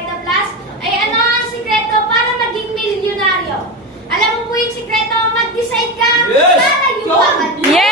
Vita Plus ay ano ang sikreto para maging milyonaryo? Alam mo po yung sikreto, mag-decide ka Yes! para yumaman. Yes!